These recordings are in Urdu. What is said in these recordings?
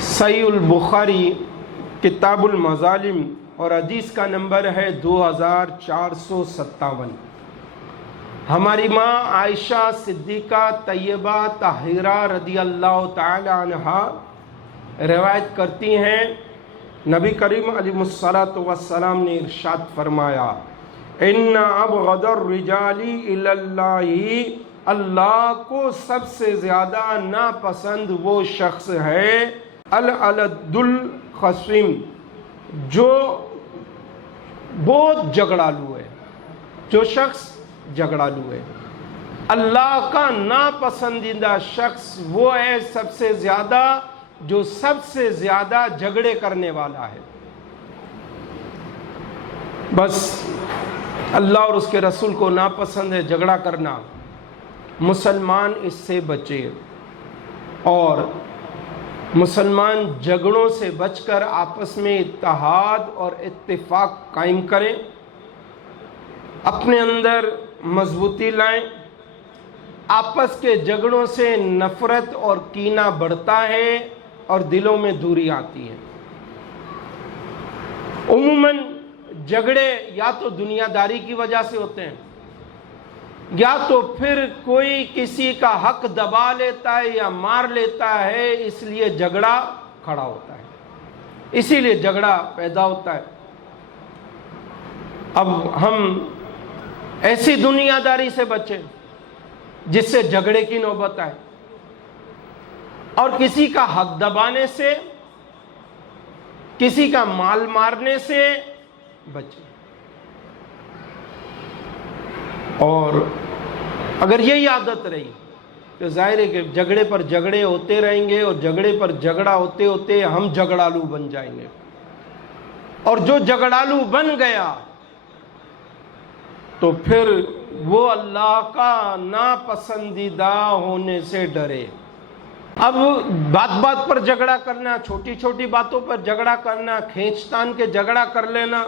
صحیح البخاری کتاب المظالم اور حدیث کا نمبر ہے 2457۔ ہماری ماں عائشہ صدیقہ طیبہ طاہرہ رضی اللہ تعالی عنہا روایت کرتی ہیں، نبی کریم علیہ الصلوۃ والسلام نے ارشاد فرمایا، ان ابغض الرجال الی اللہ، اللہ کو سب سے زیادہ ناپسند وہ شخص ہے العلد الخصیم، جو بہت جھگڑالو ہے، جو شخص جھگڑالو ہے۔ اللہ کا ناپسندیدہ شخص وہ ہے سب سے زیادہ جو سب سے زیادہ جھگڑے کرنے والا ہے۔ بس اللہ اور اس کے رسول کو ناپسند ہے جھگڑا کرنا، مسلمان اس سے بچے اور مسلمان جھگڑوں سے بچ کر آپس میں اتحاد اور اتفاق قائم کریں، اپنے اندر مضبوطی لائیں۔ آپس کے جھگڑوں سے نفرت اور کینہ بڑھتا ہے اور دلوں میں دوری آتی ہے۔ عموماً جھگڑے یا تو دنیا داری کی وجہ سے ہوتے ہیں، یا تو پھر کوئی کسی کا حق دبا لیتا ہے یا مار لیتا ہے، اس لیے جھگڑا کھڑا ہوتا ہے، اسی لیے جھگڑا پیدا ہوتا ہے۔ اب ہم ایسی دنیا داری سے بچیں جس سے جھگڑے کی نوبت آئے، اور کسی کا حق دبانے سے، کسی کا مال مارنے سے بچیں۔ اور اگر یہی عادت رہی تو ظاہر ہے کہ جھگڑے پر جھگڑے ہوتے رہیں گے، اور جھگڑے پر جھگڑا ہوتے ہوتے ہم جھگڑالو بن جائیں گے، اور جو جھگڑالو بن گیا تو پھر وہ اللہ کا ناپسندیدہ ہونے سے ڈرے۔ اب بات بات پر جھگڑا کرنا، چھوٹی چھوٹی باتوں پر جھگڑا کرنا، کھینچ تان کے جھگڑا کر لینا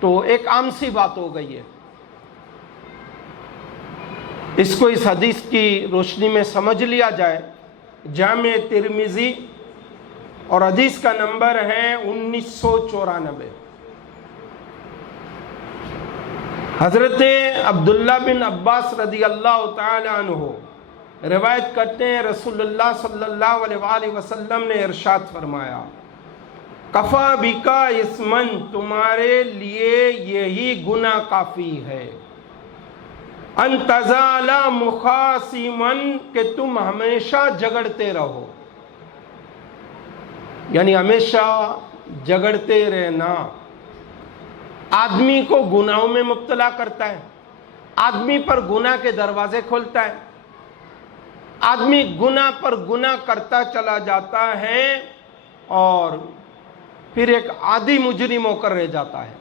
تو ایک عام سی بات ہو گئی ہے۔ اس کو اس حدیث کی روشنی میں سمجھ لیا جائے، جامع ترمذی اور حدیث کا نمبر ہے 1994۔ حضرت عبداللہ بن عباس رضی اللہ تعالی عنہ روایت کرتے ہیں، رسول اللہ صلی اللہ علیہ وآلہ وسلم نے ارشاد فرمایا، کفا بکا اسمن، تمہارے لیے یہی گناہ کافی ہے، ان تزال مخاصما، کہ تم ہمیشہ جھگڑتے رہو، یعنی ہمیشہ جھگڑتے رہنا آدمی کو گناہوں میں مبتلا کرتا ہے، آدمی پر گناہ کے دروازے کھولتا ہے، آدمی گناہ پر گناہ کرتا چلا جاتا ہے اور پھر ایک عادی مجرم ہو کر رہ جاتا ہے۔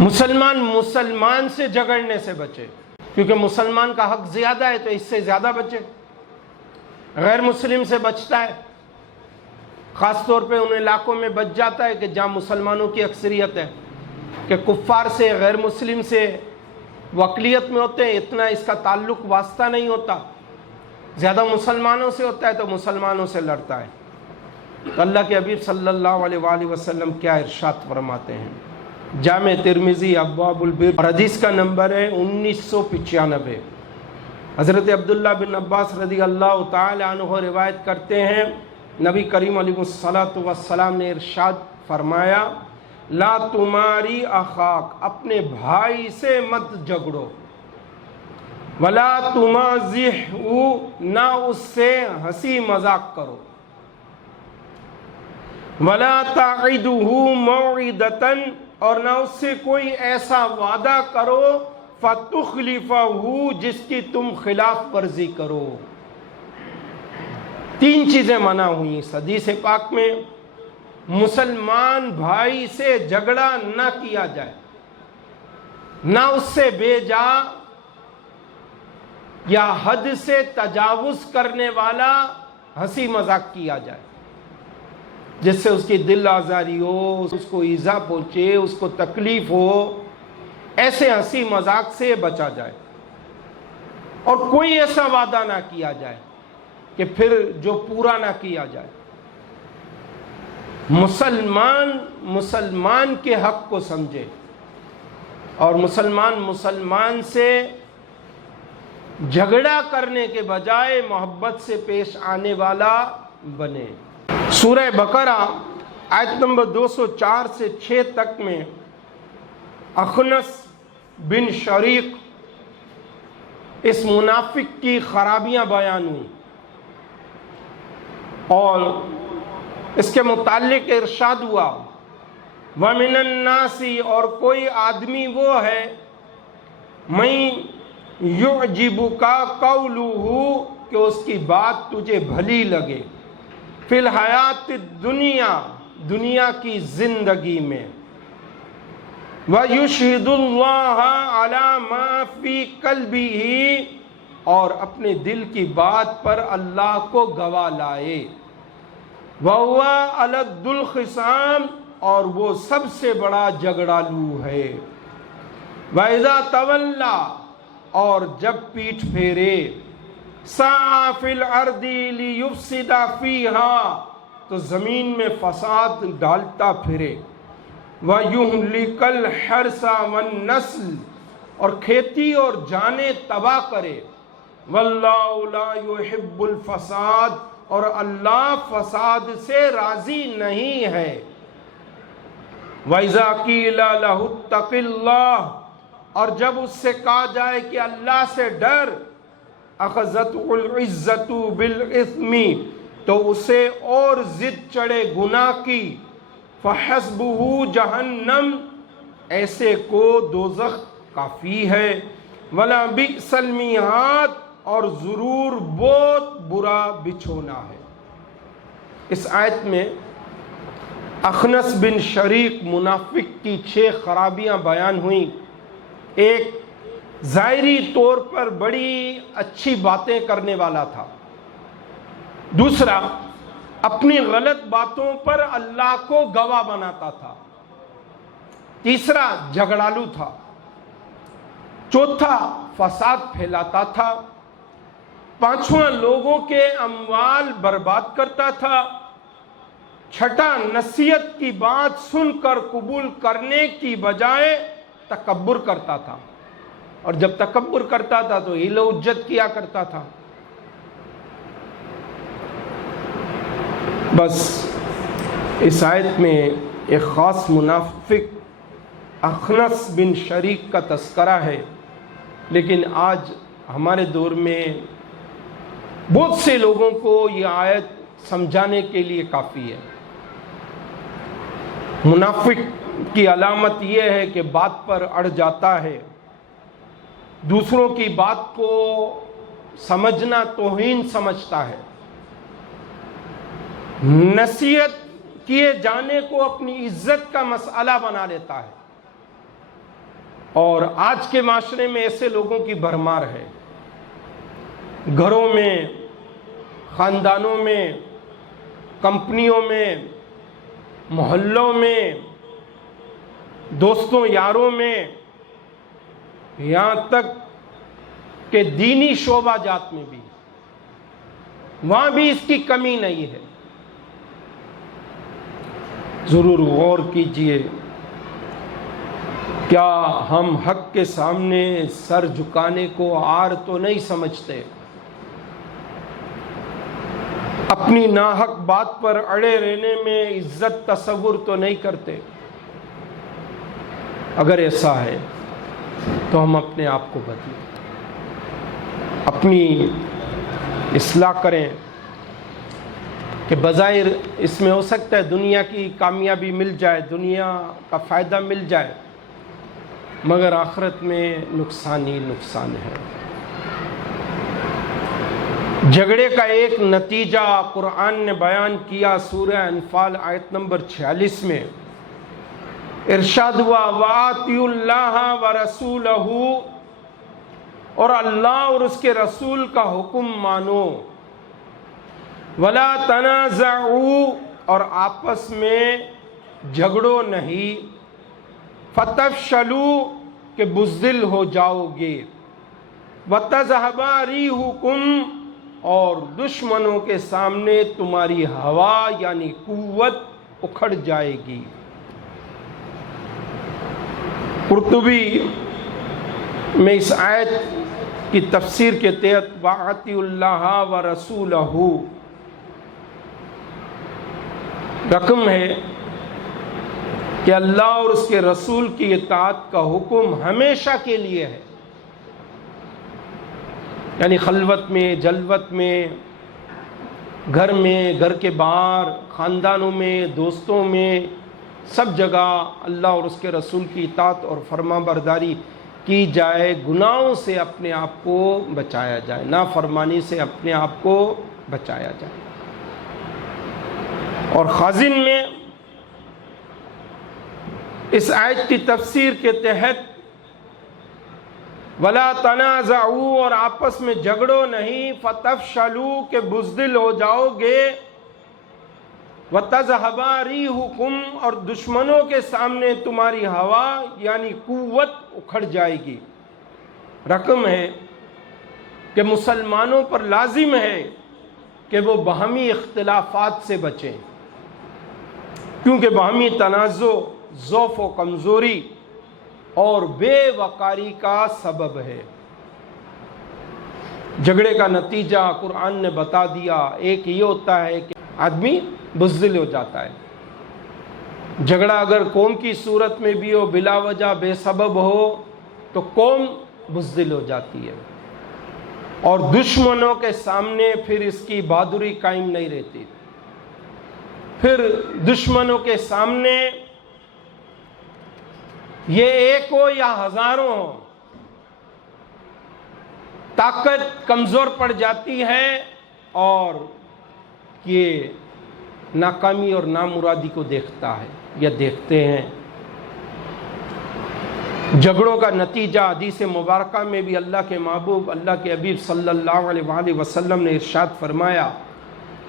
مسلمان سے جھگڑنے سے بچے، کیونکہ مسلمان کا حق زیادہ ہے تو اس سے زیادہ بچے۔ غیر مسلم سے بچتا ہے، خاص طور پہ ان علاقوں میں بچ جاتا ہے کہ جہاں مسلمانوں کی اکثریت ہے، کہ کفار سے، غیر مسلم سے وہ اقلیت میں ہوتے ہیں، اتنا اس کا تعلق واسطہ نہیں ہوتا، زیادہ مسلمانوں سے ہوتا ہے تو مسلمانوں سے لڑتا ہے۔ تو اللہ کے حبیب صلی اللہ علیہ وآلہ وسلم کیا ارشاد فرماتے ہیں، جامع ترمذی ابواب البر اور حدیث کا نمبر ہے 1995۔ حضرت عبداللہ بن عباس رضی اللہ تعالی عنہ روایت کرتے ہیں، نبی کریم علیہ الصلوۃ والسلام نے ارشاد فرمایا، لا تماری اخاک، اپنے بھائی سے مت جھگڑو، ولا تمازحہ، نہ اس سے ہنسی مذاق کرو، ولا تعدہ موعدۃ، اور نہ اس سے کوئی ایسا وعدہ کرو فتخلفہ، جس کی تم خلاف ورزی کرو۔ تین چیزیں منع ہوئی اس حدیث پاک میں، مسلمان بھائی سے جھگڑا نہ کیا جائے، نہ اس سے بے جا یا حد سے تجاوز کرنے والا ہنسی مذاق کیا جائے، جس سے اس کی دل آزاری ہو، اس کو ایذا پہنچے، اس کو تکلیف ہو، ایسے ہنسی مذاق سے بچا جائے۔ اور کوئی ایسا وعدہ نہ کیا جائے کہ پھر جو پورا نہ کیا جائے۔ مسلمان کے حق کو سمجھے اور مسلمان سے جھگڑا کرنے کے بجائے محبت سے پیش آنے والا بنے۔ سورہ بقرہ آیت نمبر 204 سے 6 تک میں اخنس بن شریق اس منافق کی خرابیاں بیان ہوئی، اور اس کے متعلق ارشاد ہوا وَمِنَ النَّاسِ، اور کوئی آدمی وہ ہے مَن يُعْجِبُكَ قَوْلُهُ کہ اس کی بات تجھے بھلی لگے، فی الحیات الدنیا، دنیا کی زندگی میں، وَيُشْهِدُ اللَّهَ عَلَى مَا فِي قَلْبِهِ، اور اپنے دل کی بات پر اللہ کو گواہ لائے، وَهُوَ أَلَدُّ الْخِصَامِ، اور وہ سب سے بڑا جھگڑالو ہے، وَإِذَا تَوَلَّى، اور جب پیٹھ پھیرے، سَعَى فِي الْأَرْضِ لِيُفْسِدَ فِيهَا، تو زمین میں فساد ڈالتا پھرے، وَيُهْلِكَ الْحَرْثَ وَالنَّسْلَ، اور کھیتی اور جانیں تباہ کرے، وَاللَّهُ لَا يُحِبُّ الْفَسَادَ، اور اللہ فساد سے راضی نہیں ہے، وَإِذَا قِيلَ لَهُ اتَّقِ اللَّهَ، اور جب اس سے کہا جائے کہ اللہ سے ڈر، أَخَذَتْهُ الْعِزَّةُ بِالْإِثْمِ، تو اسے اور ضد چڑھے گناہ کی، فَحَسْبُهُ جَهَنَّمْ، ایسے کو دوزخ کافی ہے، وَلَا بِئْسَ الْمِہَادُ، اور ضرور بہت برا بچھونا ہے۔ اس آیت میں اخنس بن شریق منافق کی 6 خرابیاں بیان ہوئیں۔ ایک، ظاہری طور پر بڑی اچھی باتیں کرنے والا تھا۔ دوسرا، اپنی غلط باتوں پر اللہ کو گواہ بناتا تھا۔ تیسرا، جھگڑالو تھا۔ چوتھا، فساد پھیلاتا تھا۔ پانچواں، لوگوں کے اموال برباد کرتا تھا۔ چھٹا، نصیحت کی بات سن کر قبول کرنے کی بجائے تکبر کرتا تھا، اور جب تکبر کرتا تھا تو ہیل و حجت کیا کرتا تھا۔ بس اس آیت میں ایک خاص منافق اخنس بن شریق کا تذکرہ ہے، لیکن آج ہمارے دور میں بہت سے لوگوں کو یہ آیت سمجھانے کے لیے کافی ہے۔ منافق کی علامت یہ ہے کہ بات پر اڑ جاتا ہے، دوسروں کی بات کو سمجھنا توہین سمجھتا ہے، نصیحت کیے جانے کو اپنی عزت کا مسئلہ بنا لیتا ہے، اور آج کے معاشرے میں ایسے لوگوں کی بھرمار ہے۔ گھروں میں، خاندانوں میں، کمپنیوں میں، محلوں میں، دوستوں یاروں میں، یہاں تک کہ دینی شعبہ جات میں بھی، وہاں بھی اس کی کمی نہیں ہے۔ ضرور غور کیجئے، کیا ہم حق کے سامنے سر جھکانے کو عار تو نہیں سمجھتے؟ اپنی ناحق بات پر اڑے رہنے میں عزت تصور تو نہیں کرتے؟ اگر ایسا ہے تو ہم اپنے آپ کو بدلیں، اپنی اصلاح کریں، کہ بظاہر اس میں ہو سکتا ہے دنیا کی کامیابی مل جائے، دنیا کا فائدہ مل جائے، مگر آخرت میں نقصان ہی نقصان ہے۔ جھگڑے کا ایک نتیجہ قرآن نے بیان کیا سورہ انفال آیت نمبر 46 میں، ارشاد ہوا وَآتِيُوا اللَّهَ وَرَسُولَهُ، اور اللہ اور اس کے رسول کا حکم مانو، وَلَا تَنَازَعُوا، اور آپس میں جھگڑو نہیں، فَتَفْشَلُوا، کہ بزدل ہو جاؤ گے، وَتَذْهَبَ رِيحُكُمْ، اور دشمنوں کے سامنے تمہاری ہوا یعنی قوت اکھڑ جائے گی۔ قرطبی میں اس آیت کی تفسیر کے تحت وَأَطِیعُوا اللَّهَ وَرَسُولَهُ رقم ہے کہ اللہ اور اس کے رسول کی اطاعت کا حکم ہمیشہ کے لیے ہے، یعنی خلوت میں، جلوت میں، گھر میں، گھر کے باہر، خاندانوں میں، دوستوں میں، سب جگہ اللہ اور اس کے رسول کی اطاعت اور فرما برداری کی جائے، گناہوں سے اپنے آپ کو بچایا جائے، نافرمانی سے اپنے آپ کو بچایا جائے۔ اور خازن میں اس آیت کی تفسیر کے تحت وَلَا تَنَازَعُوا اور آپس میں جھگڑو نہیں، فَتَفْشَلُوا کہ بزدل ہو جاؤ گے، وَتَذْهَبَ رِيحُكُمْ اور دشمنوں کے سامنے تمہاری ہوا یعنی قوت اکھڑ جائے گی۔ رقم ہے کہ مسلمانوں پر لازم ہے کہ وہ باہمی اختلافات سے بچیں، کیونکہ باہمی تنازع ضعف و کمزوری اور بے وقاری کا سبب ہے۔ جھگڑے کا نتیجہ قرآن نے بتا دیا، ایک یہ ہوتا ہے کہ آدمی بزدل ہو جاتا ہے۔ جھگڑا اگر قوم کی صورت میں بھی ہو، بلا وجہ بے سبب ہو، تو قوم بزدل ہو جاتی ہے، اور دشمنوں کے سامنے پھر اس کی بہادری قائم نہیں رہتی۔ پھر دشمنوں کے سامنے یہ ایک ہو یا ہزاروں ہو، طاقت کمزور پڑ جاتی ہے اور یہ ناکامی اور نامرادی کو دیکھتا ہے یا دیکھتے ہیں۔ جھگڑوں کا نتیجہ حدیث مبارکہ میں بھی اللہ کے محبوب اللہ کے حبیب صلی اللہ علیہ وآلہ وسلم نے ارشاد فرمایا،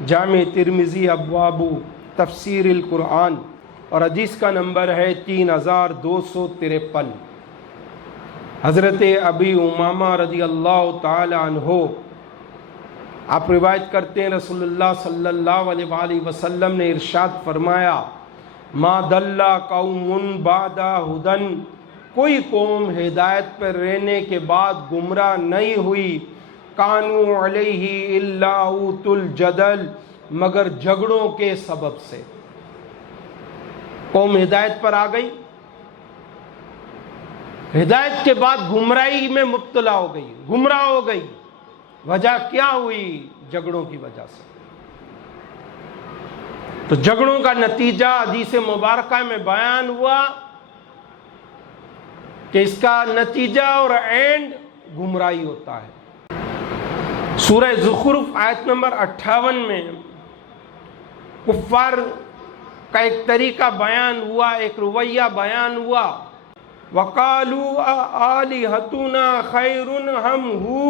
جامع ترمذی ابواب تفسیر القرآن، اور حدیث کا نمبر ہے 3253۔ حضرت ابی امامہ رضی اللہ تعالی عنہ آپ روایت کرتے ہیں، رسول اللہ صلی اللہ علیہ وآلہ وسلم نے ارشاد فرمایا، ما ضل قوم بعد ہدی، کوئی قوم ہدایت پر رہنے کے بعد گمراہ نہیں ہوئی، کانوا علیہ الا اوت الجدل، مگر جھگڑوں کے سبب سے۔ قوم ہدایت پر آ گئی، ہدایت کے بعد گمراہی میں مبتلا ہو گئی، گمراہ ہو گئی، وجہ کیا ہوئی؟ جھگڑوں کی وجہ سے۔ تو جھگڑوں کا نتیجہ حدیث مبارکہ میں بیان ہوا کہ اس کا نتیجہ اور اینڈ گمراہی ہوتا ہے۔ سورہ زخرف آیت نمبر 58 میں کفار کا ایک طریقہ بیان ہوا، ایک رویہ بیان ہوا، وَقَالُوا آلِهَتُنَا خَيْرٌ ہم ہو،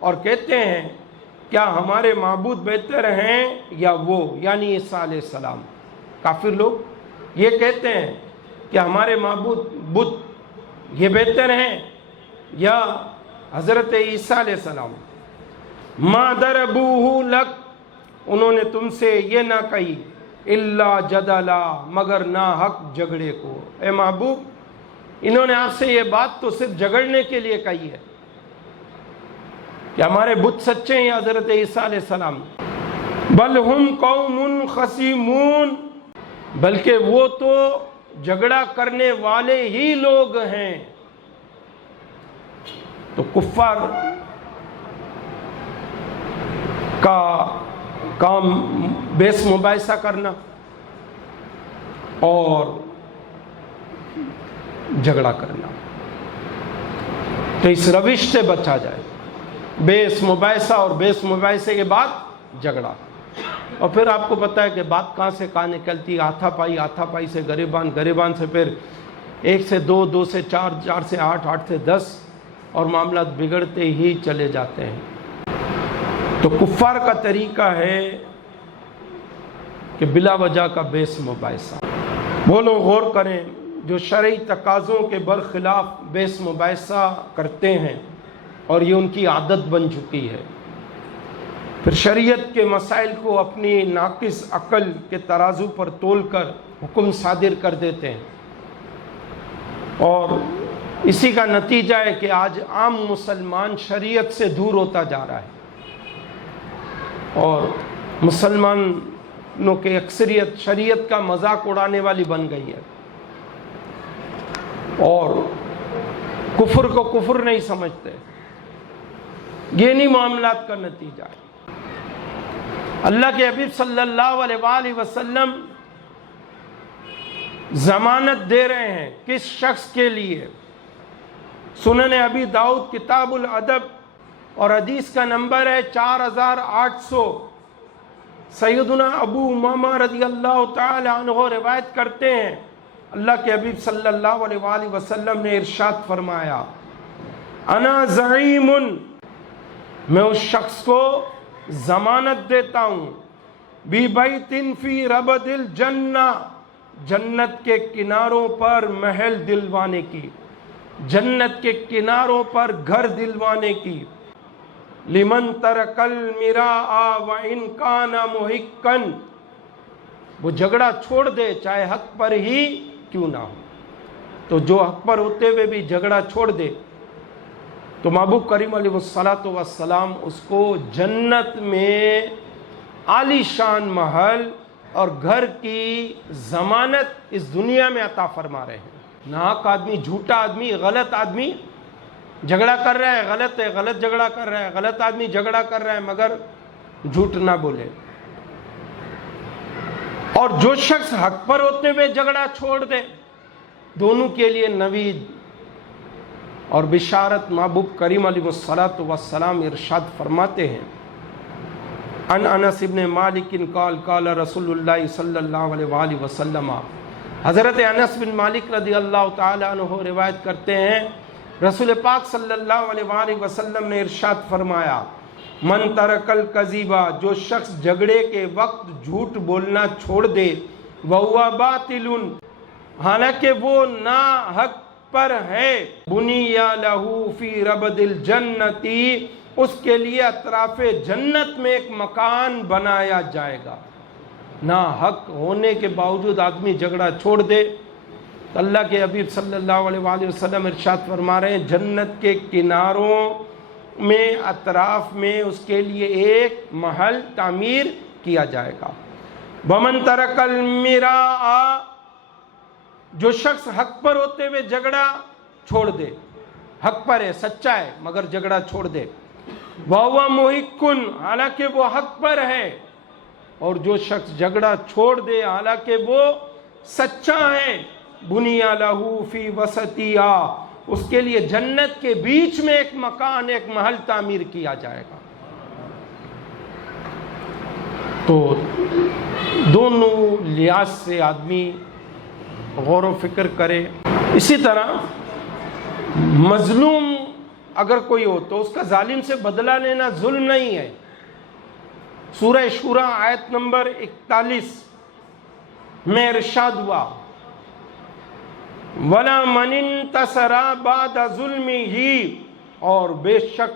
اور کہتے ہیں کیا ہمارے معبود بہتر ہیں یا وہ، یعنی عیسیٰ علیہ السلام۔ کافر لوگ یہ کہتے ہیں کہ ہمارے معبود بت یہ بہتر ہیں یا حضرت عیسیٰ علیہ السلام۔ مَا ضَرَبُوهُ لَكَ، انہوں نے تم سے یہ نہ کہی، الا جدلا، مگر نا حق جھگڑے کو۔ اے محبوب، انہوں نے آپ سے یہ بات تو صرف جھگڑنے کے لیے کہی ہے کہ ہمارے بت سچے ہیں یا حضرت عیسیٰ علیہ السلام۔ بل ہم قوم خصیمون، بلکہ وہ تو جھگڑا کرنے والے ہی لوگ ہیں۔ تو کفار کا کام بیس مباحثہ کرنا اور جھگڑا کرنا، تو اس روش سے بچا جائے، بیس مباحثہ اور بیس مباحثے کے بعد جھگڑا۔ اور پھر آپ کو پتہ ہے کہ بات کہاں سے کہاں نکلتی، ہاتھا پائی سے گریبان، گریبان سے پھر 1 سے 2، 2 سے 4، 4 سے 8، 8 سے 10، اور معاملات بگڑتے ہی چلے جاتے ہیں۔ تو کفار کا طریقہ ہے کہ بلا وجہ کا بیس مباحثہ۔ وہ لوگ غور کریں جو شرعی تقاضوں کے برخلاف بیس مباحثہ کرتے ہیں، اور یہ ان کی عادت بن چکی ہے۔ پھر شریعت کے مسائل کو اپنی ناقص عقل کے ترازو پر تول کر حکم صادر کر دیتے ہیں، اور اسی کا نتیجہ ہے کہ آج عام مسلمان شریعت سے دور ہوتا جا رہا ہے، اور مسلمانوں کی اکثریت شریعت کا مذاق اڑانے والی بن گئی ہے، اور کفر کو کفر نہیں سمجھتے۔ یہ نہیں معاملات کا نتیجہ ہے۔ اللہ کے حبیب صلی اللہ علیہ وآلہ وسلم ضمانت دے رہے ہیں کس شخص کے لیے؟ سنن ابی داؤد کتاب الادب اور حدیث کا نمبر ہے 4800۔ سیدنا ابو امامہ رضی اللہ تعالی عنہ روایت کرتے ہیں، اللہ کے حبیب صلی اللہ علیہ وآلہ وسلم نے ارشاد فرمایا، انا زعیم، میں اس شخص کو ضمانت دیتا ہوں، بی بیت فی ربد الجنہ، جنت کے کناروں پر محل دلوانے کی، جنت کے کناروں پر گھر دلوانے کی، لمن ترک المراء وان کان محقا، وہ جھگڑا چھوڑ دے چاہے حق پر ہی کیوں نہ ہو۔ تو جو حق پر ہوتے ہوئے بھی جھگڑا چھوڑ دے تو محبوب کریم علیہ الصلوۃ والسلام اس کو جنت میں عالی شان محل اور گھر کی ضمانت اس دنیا میں عطا فرما رہے ہیں۔ ناحق آدمی، جھوٹا آدمی، غلط آدمی جھگڑا کر رہا ہے، غلط ہے، غلط جھگڑا کر رہا ہے، غلط آدمی جھگڑا کر رہا ہے مگر جھوٹ نہ بولے، اور جو شخص حق پر ہوتے ہوئے جھگڑا چھوڑ دے، دونوں کے لیے نوید اور بشارت محبوب کریم علیہ الصلوۃ والسلام ارشاد فرماتے ہیں، ان انس ابن مالک قال قال رسول اللہ صلی اللہ علیہ وآلہ وسلم، حضرت انس بن مالک رضی اللہ تعالی عنہ روایت کرتے ہیں، رسول پاک صلی اللہ علیہ وآلہ وسلم نے ارشاد فرمایا، من ترک الکذیبہ، جو شخص جھگڑے کے وقت جھوٹ بولنا چھوڑ دے، وہو باطل، حالانکہ وہ نا حق پر ہے، بنی لہ فی ربد الجنت، اس کے لیے اطراف جنت میں ایک مکان بنایا جائے گا۔ نا حق ہونے کے باوجود آدمی جھگڑا چھوڑ دے تو اللہ کے حبیب صلی اللہ علیہ وآلہ وسلم ارشاد فرما رہے ہیں، جنت کے کناروں میں اطراف میں اس کے لیے ایک محل تعمیر کیا جائے گا۔ ومن ترک المراء، جو شخص حق پر ہوتے ہوئے جھگڑا چھوڑ دے، حق پر ہے، سچا ہے مگر جھگڑا چھوڑ دے، وَهُوَ مُحِقٌ، حالانکہ وہ حق پر ہے، اور جو شخص جھگڑا چھوڑ دے حالانکہ وہ سچا ہے، بُنِيَ لَهُ فِي وَسَطِهَا، اس کے لیے جنت کے بیچ میں ایک مکان، ایک محل تعمیر کیا جائے گا۔ تو دونوں لحاظ سے آدمی غور و فکر کرے۔ اسی طرح مظلوم اگر کوئی ہو تو اس کا ظالم سے بدلہ لینا ظلم نہیں ہے۔ سورہ شورى آیت نمبر 41 میں ارشاد ہوا، وَلَا مَنِ انْتَصَرَ بَعْدَ ظُلْمِهِ، اور بے شک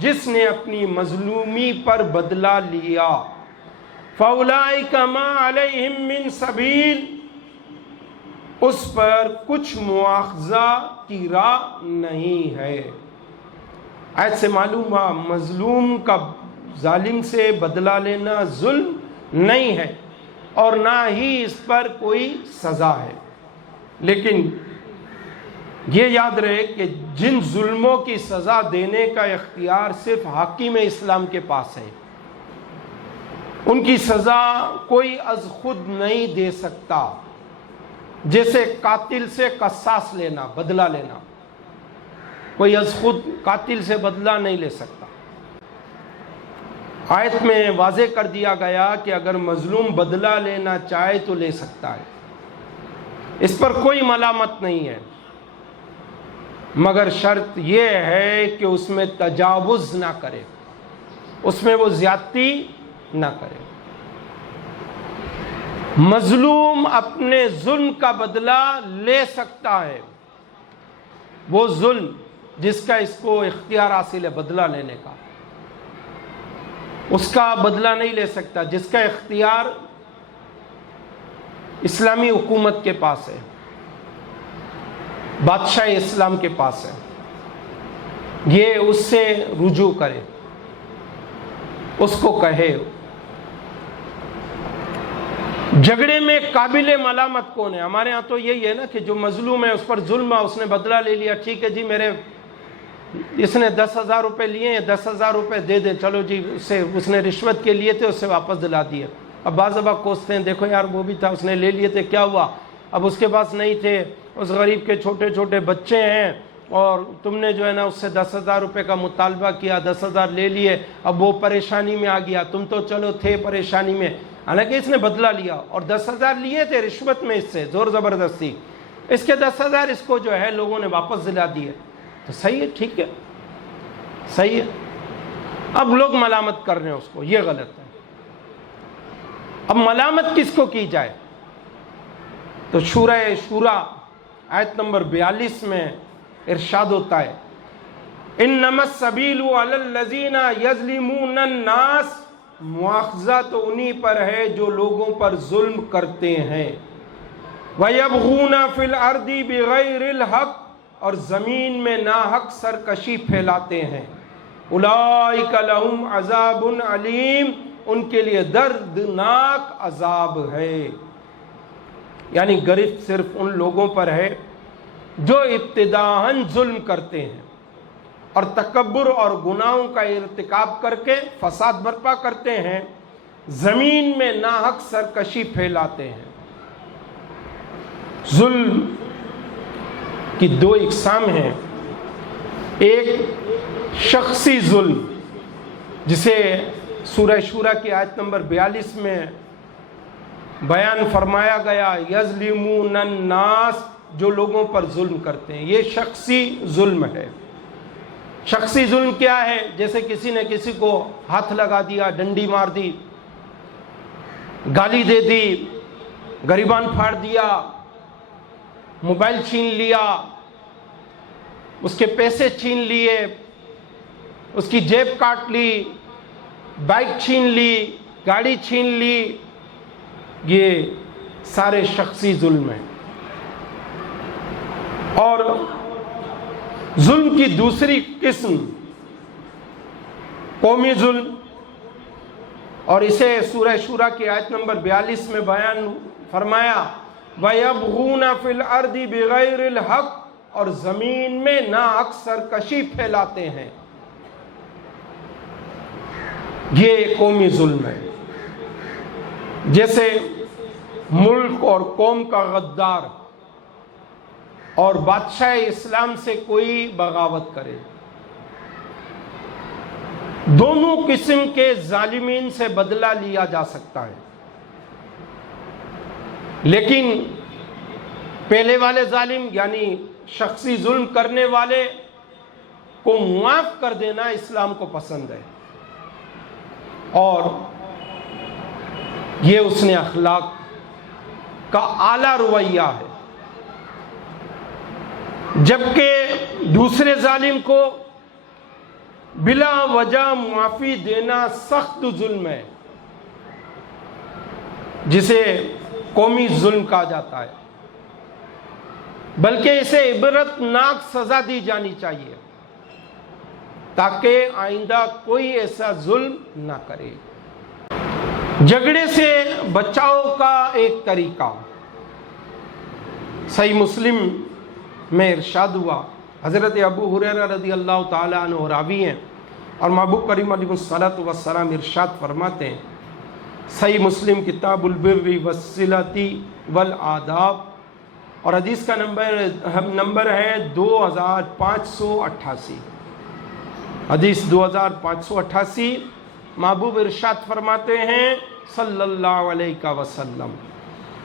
جس نے اپنی مظلومی پر بدلہ لیا، فَأُولَئِكَ مَا عَلَيْهِمْ مِنْ سَبِيلٍ، اس پر کچھ مواخذہ کی راہ نہیں ہے۔ ایت سے معلوم ہوا مظلوم کا ظالم سے بدلہ لینا ظلم نہیں ہے، اور نہ ہی اس پر کوئی سزا ہے، لیکن یہ یاد رہے کہ جن ظلموں کی سزا دینے کا اختیار صرف حاکم اسلام کے پاس ہے، ان کی سزا کوئی از خود نہیں دے سکتا، جیسے قاتل سے قصاص لینا، بدلہ لینا، کوئی از خود قاتل سے بدلہ نہیں لے سکتا۔ آیت میں واضح کر دیا گیا کہ اگر مظلوم بدلہ لینا چاہے تو لے سکتا ہے، اس پر کوئی ملامت نہیں ہے، مگر شرط یہ ہے کہ اس میں تجاوز نہ کرے، اس میں وہ زیادتی نہ کرے۔ مظلوم اپنے ظلم کا بدلہ لے سکتا ہے، وہ ظلم جس کا اس کو اختیار حاصل ہے بدلہ لینے کا، اس کا بدلہ نہیں لے سکتا، جس کا اختیار اسلامی حکومت کے پاس ہے، بادشاہ اسلام کے پاس ہے، یہ اس سے رجوع کرے، اس کو کہے۔ جھگڑے میں قابل ملامت کون ہے؟ ہمارے ہاں تو یہی ہے نا کہ جو مظلوم ہے اس پر ظلم ہے، اس نے بدلہ لے لیا، ٹھیک ہے جی اس نے 10,000 روپے لیے ہیں، 10,000 روپے دے دیں، چلو جی اس نے رشوت کے لیے تھے، اس سے واپس دلا دیے۔ اب بعض دفعہ کوستے ہیں، دیکھو یار وہ بھی تھا، اس نے لے لیے تھے، کیا ہوا؟ اب اس کے پاس نہیں تھے، اس غریب کے چھوٹے چھوٹے بچے ہیں، اور تم نے جو ہے نا اس سے 10,000 روپے کا مطالبہ کیا، 10,000 لے لیے، اب وہ پریشانی میں آ گیا، تم تو چلو تھے پریشانی میں، حالانکہ اس نے بدلہ لیا اور 10,000 لیے تھے رشوت میں، اس سے زور زبردستی، اس کے 10,000 اس کو جو ہے لوگوں نے واپس دلا دیے، تو صحیح ہے، ٹھیک ہے، صحیح ہے۔ اب لوگ ملامت کر رہے ہیں اس کو، یہ غلط ہے۔ اب ملامت کس کو کی جائے؟ تو سورہ شورى آیت نمبر 42 میں ارشاد ہوتا ہے، انما السبیل علی الذین یظلمون الناس، مواخذہ تو انہی پر ہے جو لوگوں پر ظلم کرتے ہیں، وَيَبْغُونَ فِي الْأَرْضِ بِغَيْرِ الْحَقِّ، اور زمین میں ناحق سرکشی پھیلاتے ہیں، اولئک لہم عذاب علیم، ان کے لیے دردناک عذاب ہے۔ یعنی گرفت صرف ان لوگوں پر ہے جو ابتداءً ظلم کرتے ہیں اور تکبر اور گناہوں کا ارتکاب کر کے فساد برپا کرتے ہیں، زمین میں ناحق سرکشی پھیلاتے ہیں۔ ظلم کی دو اقسام ہیں، ایک شخصی ظلم جسے سورہ شورى کی آیت نمبر 42 میں بیان فرمایا گیا، یظلمون الناس، جو لوگوں پر ظلم کرتے ہیں، یہ شخصی ظلم ہے۔ شخصی ظلم کیا ہے؟ جیسے کسی نے کسی کو ہاتھ لگا دیا، ڈنڈی مار دی، گالی دے دی، گریبان پھاڑ دیا، موبائل چھین لیا، اس کے پیسے چھین لیے، اس کی جیب کاٹ لی، بائک چھین لی، گاڑی چھین لی، یہ سارے شخصی ظلم ہیں۔ اور ظلم کی دوسری قسم قومی ظلم، اور اسے سورہ شورى کی آیت نمبر 42 میں بیان فرمایا، وَيَبْغُونَ فِي الْأَرْضِ بِغَيْرِ الْحَقِّ، اور زمین میں ناحق سرکشی پھیلاتے ہیں، یہ قومی ظلم ہے۔ جیسے ملک اور قوم کا غدار اور بادشاہ اسلام سے کوئی بغاوت کرے، دونوں قسم کے ظالمین سے بدلہ لیا جا سکتا ہے، لیکن پہلے والے ظالم یعنی شخصی ظلم کرنے والے کو معاف کر دینا اسلام کو پسند ہے، اور یہ اس نے اخلاق کا اعلیٰ رویہ ہے۔ جبکہ دوسرے ظالم کو بلا وجہ معافی دینا سخت ظلم ہے، جسے قومی ظلم کہا جاتا ہے، بلکہ اسے عبرت ناک سزا دی جانی چاہیے تاکہ آئندہ کوئی ایسا ظلم نہ کرے۔ جھگڑے سے بچاؤ کا ایک طریقہ، صحیح مسلم میں ارشاد ہوا، حضرت ابو ہریرہ رضی اللہ تعالیٰ عنہ راوی ہیں، اور محبوب کریم علیہ الصلوۃ والسلام ارشاد فرماتے ہیں، صحیح مسلم کتاب البر والصلۃ والآداب، اور حدیث کا نمبر ہے 2588، حدیث 2588۔ محبوب ارشاد فرماتے ہیں صلی اللہ علیہ وسلم،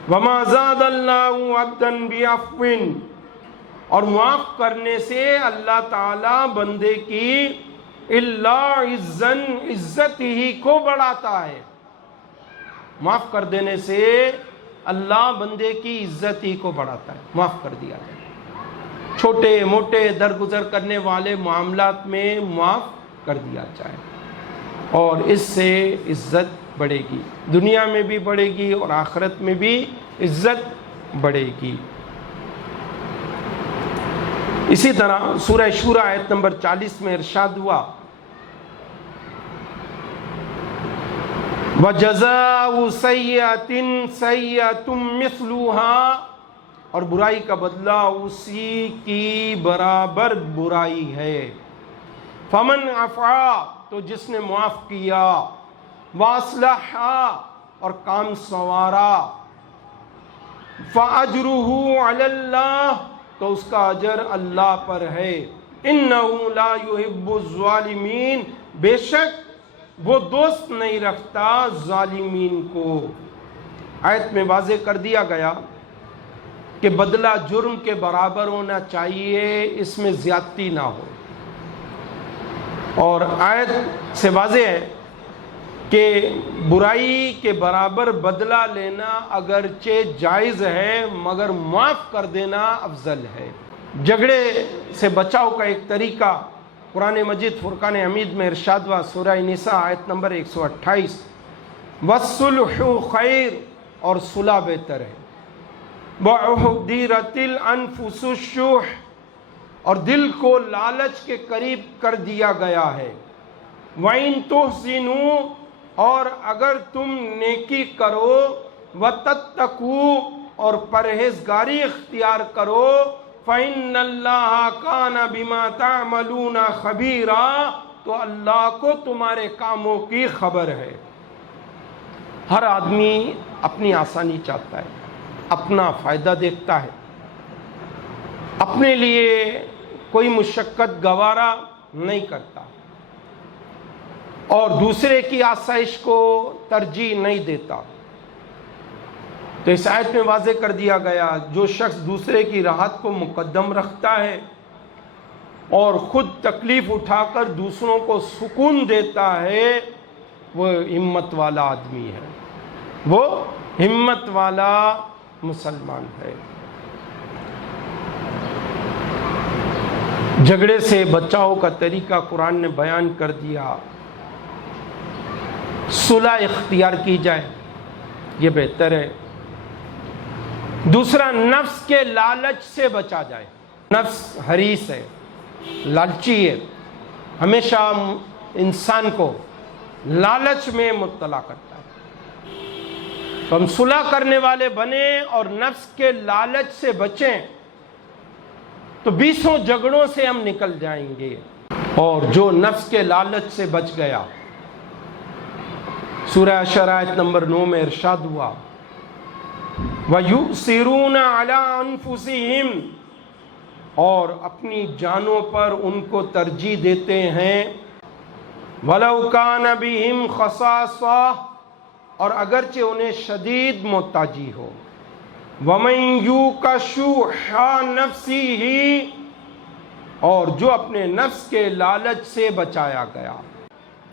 وما زاد اللہ عبدا بعفو، اور معاف کرنے سے اللہ تعالی بندے کی الا عزت ہی کو بڑھاتا ہے، معاف کر دینے سے اللہ بندے کی عزت ہی کو بڑھاتا ہے، معاف کر دیا جائے، چھوٹے موٹے درگزر کرنے والے معاملات میں معاف کر دیا جائے۔ اور اس سے عزت بڑھے گی، دنیا میں بھی بڑھے گی اور آخرت میں بھی عزت بڑھے گی۔ اسی طرح سورہ شورى آیت نمبر 40 میں ارشاد ہوا، وَجَزَاءُ سَيِّئَةٍ سَيِّئَةٌ مِثْلُهَا، اور برائی کا بدلہ اسی کی برابر برائی ہے۔ فَمَنْ عَفَا، تو جس نے معاف کیا، وَأَصْلَحَ، اور کام سنوارا، فَأَجْرُهُ عَلَى اللَّهِ، تو اس کا اجر اللہ پر ہے۔ إِنَّهُ لَا يُحِبُّ الظَّالِمِينَ، بے شک وہ دوست نہیں رکھتا ظالمین کو۔ آیت میں واضح کر دیا گیا کہ بدلہ جرم کے برابر ہونا چاہیے، اس میں زیادتی نہ ہو، اور آیت سے واضح ہے کہ برائی کے برابر بدلہ لینا اگرچہ جائز ہے مگر معاف کر دینا افضل ہے۔ جھگڑے سے بچاؤ کا ایک طریقہ قرآن مجید فرقان حمید میں ارشاد ہوا، سورہ نساء آیت نمبر 128، وَالصُّلْحُ خَيْرٌ، اور صلح بہتر ہے، وَأُحْضِرَتِ الْأَنفُسُ الشُّحَّ، اور دل کو لالچ کے قریب کر دیا گیا ہے، وَإِن تُحْسِنُوا، اور اگر تم نیکی کرو، وَتَتَّقُوا، اور پرہیزگاری اختیار کرو، فَإِنَّ اللَّهَ كَانَ بِمَا تَعْمَلُونَ خَبِيرًا، تو اللہ کو تمہارے کاموں کی خبر ہے۔ ہر آدمی اپنی آسانی چاہتا ہے، اپنا فائدہ دیکھتا ہے، اپنے لیے کوئی مشقت گوارا نہیں کرتا، اور دوسرے کی آسائش کو ترجیح نہیں دیتا۔ تو اس آیت میں واضح کر دیا گیا، جو شخص دوسرے کی راحت کو مقدم رکھتا ہے اور خود تکلیف اٹھا کر دوسروں کو سکون دیتا ہے، وہ ہمت والا آدمی ہے، وہ ہمت والا مسلمان ہے۔ جھگڑے سے بچاؤ کا طریقہ قرآن نے بیان کر دیا، صلح اختیار کی جائے، یہ بہتر ہے۔ دوسرا، نفس کے لالچ سے بچا جائے۔ نفس حریص ہے، لالچی ہے، ہمیشہ انسان کو لالچ میں مبتلا کرتا ہے۔ تو ہم صلح کرنے والے بنیں اور نفس کے لالچ سے بچیں، تو 20 جھگڑوں سے ہم نکل جائیں گے۔ اور جو نفس کے لالچ سے بچ گیا، سورہ حشر آیت نمبر 9 میں ارشاد ہوا، وَيُؤْثِرُونَ عَلَىٰ أَنفُسِهِمْ، اور اپنی جانوں پر ان کو ترجیح دیتے ہیں، وَلَوْ كَانَ بِهِمْ خَصَاصَةٌ، اور اگرچہ انہیں شدید محتاجی ہو، وَمَن يُوقَ شُحَّ نَفْسِهِ، اور جو اپنے نفس کے لالچ سے بچایا گیا،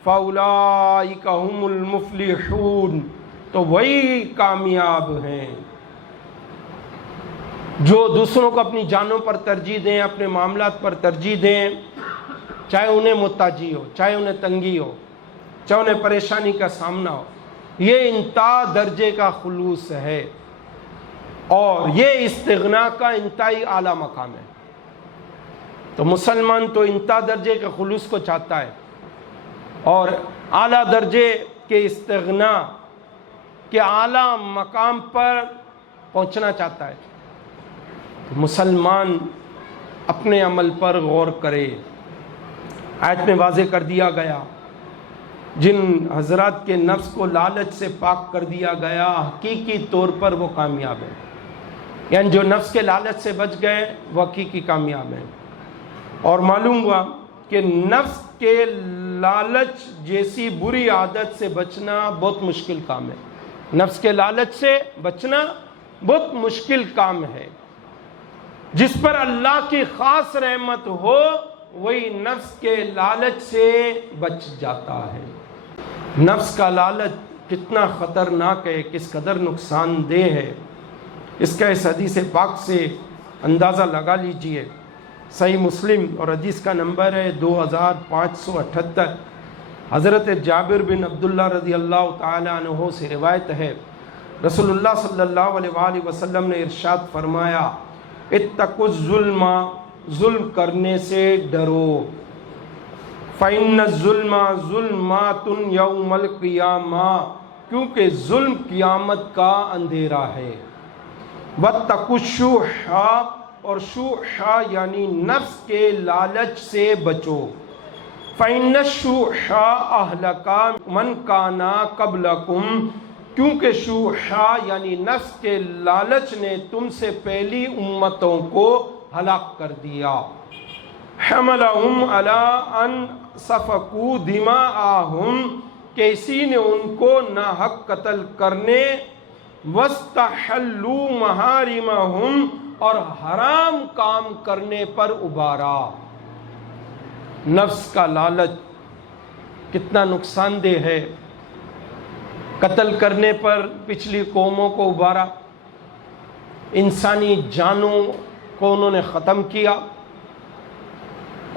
فَأُولَٰئِكَ هُمُ الْمُفْلِحُونَ، تو وہی کامیاب ہیں۔ جو دوسروں کو اپنی جانوں پر ترجیح دیں، اپنے معاملات پر ترجیح دیں، چاہے انہیں محتاجی ہو، چاہے انہیں تنگی ہو، چاہے انہیں پریشانی کا سامنا ہو، یہ انتہا درجے کا خلوص ہے، اور یہ استغنا کا انتہائی اعلیٰ مقام ہے۔ تو مسلمان تو انتہا درجے کے خلوص کو چاہتا ہے اور اعلیٰ درجے کے استغنا کے اعلیٰ مقام پر پہنچنا چاہتا ہے۔ مسلمان اپنے عمل پر غور کرے۔ آیت میں واضح کر دیا گیا، جن حضرات کے نفس کو لالچ سے پاک کر دیا گیا، حقیقی طور پر وہ کامیاب ہیں، یعنی جو نفس کے لالچ سے بچ گئے وہ حقیقی کامیاب ہیں۔ اور معلوم ہوا کہ نفس کے لالچ جیسی بری عادت سے بچنا بہت مشکل کام ہے۔ نفس کے لالچ سے بچنا بہت مشکل کام ہے۔ جس پر اللہ کی خاص رحمت ہو وہی نفس کے لالچ سے بچ جاتا ہے۔ نفس کا لالچ کتنا خطرناک ہے، کس قدر نقصان دہ ہے، اس کا اس حدیث پاک سے اندازہ لگا لیجئے۔ صحیح مسلم اور حدیث کا نمبر ہے 2578۔ حضرت جابر بن عبداللہ رضی اللہ تعالی عنہ سے روایت ہے، رسول اللہ صلی اللہ علیہ وآلہ وسلم نے ارشاد فرمایا، اتقوا الظلم، ظلم کرنے سے ڈرو، فإن الظلم ظلمات یوم القیامہ، کیونکہ ظلم قیامت کا اندھیرا ہے، واتقوا الشح، اور شح یعنی نفس کے لالچ سے بچو، فإن الشح أهلك من كان قبلكم، کیونکہ شوحا یعنی نفس کے لالچ نے تم سے پہلی امتوں کو ہلاک کر دیا، حملهم على ان سفكوا دماءهم، کہ اسی نے ان کو ناحق قتل کرنے، واستحلوا محارمهم، اور حرام کام کرنے پر ابھارا۔ نفس کا لالچ کتنا نقصان دہ ہے، قتل کرنے پر پچھلی قوموں کو ابھارا، انسانی جانوں کو انہوں نے ختم کیا،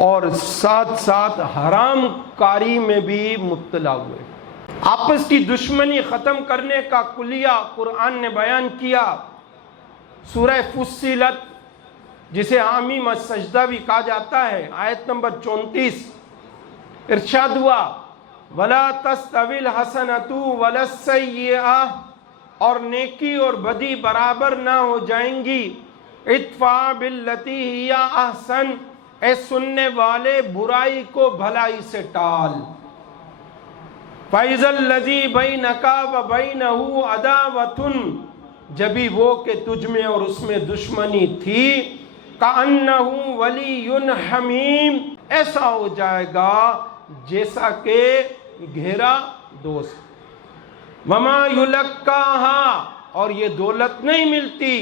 اور ساتھ ساتھ حرام کاری میں بھی مبتلا ہوئے۔ آپس کی دشمنی ختم کرنے کا کلیہ قرآن نے بیان کیا، سورہ فصلت جسے حامیم السجدہ بھی کہا جاتا ہے، آیت نمبر 34 ارشاد ہوا، وَلَا تَسْتَوِي الْحَسَنَةُ وَلَا السَّيِّئَةُ، اور نیکی اور بدی برابر نہ ہو جائیں گی، ادفع باللتی ہی احسن، اے سننے والے برائی کو بھلائی سے ٹال، فَإِذَا الَّذِي بَيْنَكَ وَبَيْنَهُ عَدَاوَةٌ، جبھی وہ کہ تجھ میں اور اس میں دشمنی تھی، کأنہ ولی حمیم، ایسا ہو جائے گا جیسا کہ گھیرا دوست، وما یلقاہا، اور یہ دولت نہیں ملتی،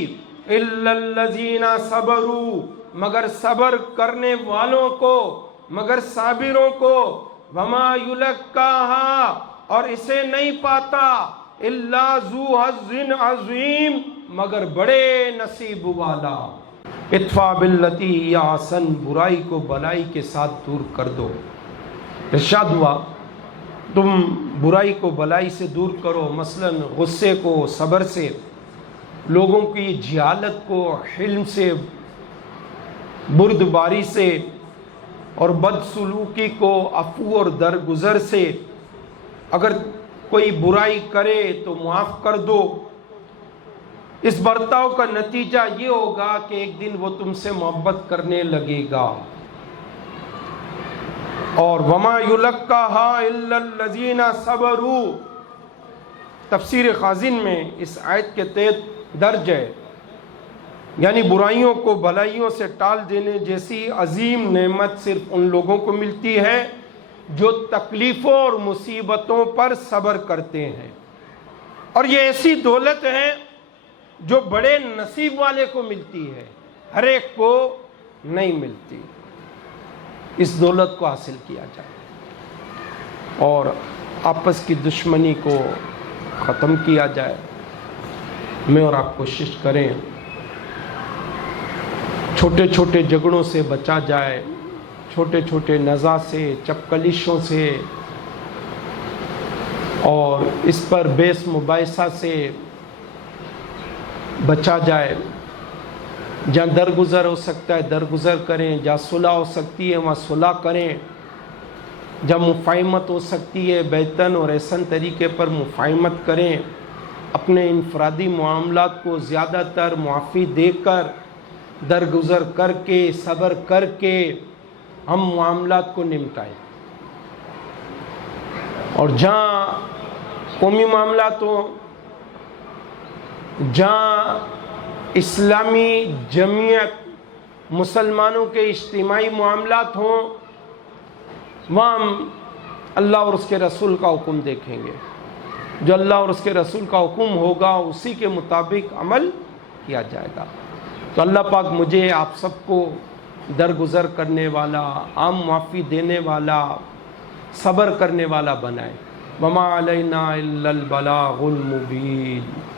الا الذین صبروا، مگر صبر کرنے والوں کو، مگر صابروں کو، وما یلقاہا، اور اسے نہیں پاتا، الا ذو حظ عظیم، مگر بڑے نصیب والا۔ ادفع باللتی ہی احسن، برائی کو بلائی کے ساتھ دور کر دو۔ ارشاد ہوا تم برائی کو بلائی سے دور کرو، مثلا غصے کو صبر سے، لوگوں کی جہالت کو حلم سے، بردباری سے، اور بدسلوکی کو عفو اور درگزر سے، اگر کوئی برائی کرے تو معاف کر دو۔ اس برتاؤ کا نتیجہ یہ ہوگا کہ ایک دن وہ تم سے محبت کرنے لگے گا۔ اور وما یلقاہا الا الذین صبروا، تفسیر خازن میں اس آیت کے تحت درج ہے، یعنی برائیوں کو بھلائیوں سے ٹال دینے جیسی عظیم نعمت صرف ان لوگوں کو ملتی ہے جو تکلیفوں اور مصیبتوں پر صبر کرتے ہیں، اور یہ ایسی دولت ہے جو بڑے نصیب والے کو ملتی ہے، ہر ایک کو نہیں ملتی۔ اس دولت کو حاصل کیا جائے اور آپس کی دشمنی کو ختم کیا جائے۔ میں اور آپ کوشش کریں چھوٹے چھوٹے جھگڑوں سے بچا جائے، چھوٹے چھوٹے نزاع سے، چپکلشوں سے، اور اس پر بحث مباحثہ سے بچا جائے۔ جہاں درگزر ہو سکتا ہے درگزر کریں، جہاں صلح ہو سکتی ہے وہاں صلح کریں، جہاں مفاہمت ہو سکتی ہے بہتر اور احسن طریقے پر مفاہمت کریں، اپنے انفرادی معاملات کو زیادہ تر معافی دے کر، درگزر کر کے، صبر کر کے ہم معاملات کو نمٹائیں۔ اور جہاں قومی معاملات ہوں، جہاں اسلامی جمعیت مسلمانوں کے اجتماعی معاملات ہوں، وہاں ہم اللہ اور اس کے رسول کا حکم دیکھیں گے۔ جو اللہ اور اس کے رسول کا حکم ہوگا اسی کے مطابق عمل کیا جائے گا۔ تو اللہ پاک مجھے آپ سب کو درگزر کرنے والا، عام معافی دینے والا، صبر کرنے والا بنائے۔ وما علینا الا البلاغ المبین۔